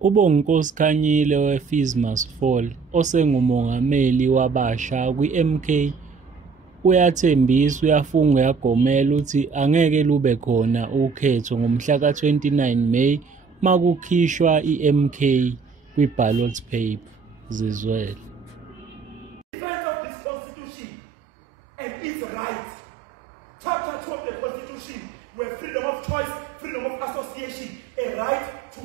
uKhanyile we-Fees Must Fall, osengumongameli wabasha kwi-MK, uyathembisa, uyafunga, uyagomela ukuthi angeke lube khona ukhetho ngomhla ka-29 Meyi makukhishwa i-MK kwi-ballot paper. Zizwele. Defense of this constitution and its rights. Chapter 2 of the constitution, where freedom of choice, freedom of association, a right to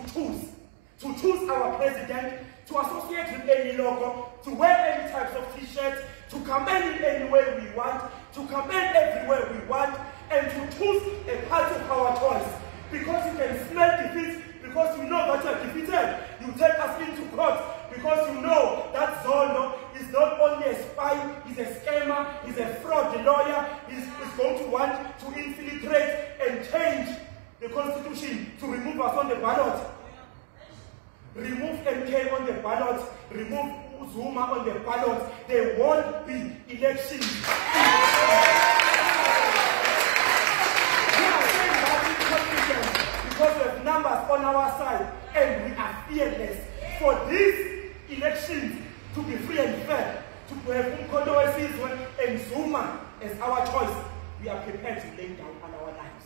choose our president, to associate with any logo, to wear any types of t-shirts, to campaign in any way we want, to campaign everywhere we want, and to choose a party of our choice. Because you can smell defeat, because you know that you are defeated. You take us into court because you know that Zono is not only a spy, he's a scammer, he's a fraud lawyer, he's going to want to infiltrate and change the constitution to remove us on the ballot. Remove MK on the ballot, remove Zuma on the ballot. There won't be elections. We are saying that with confidence because we have numbers on our side and we are fearless. For these elections to be free and fair, to have Umkhonto we Sizwe and Zuma as our choice, we are prepared to lay down on our lives.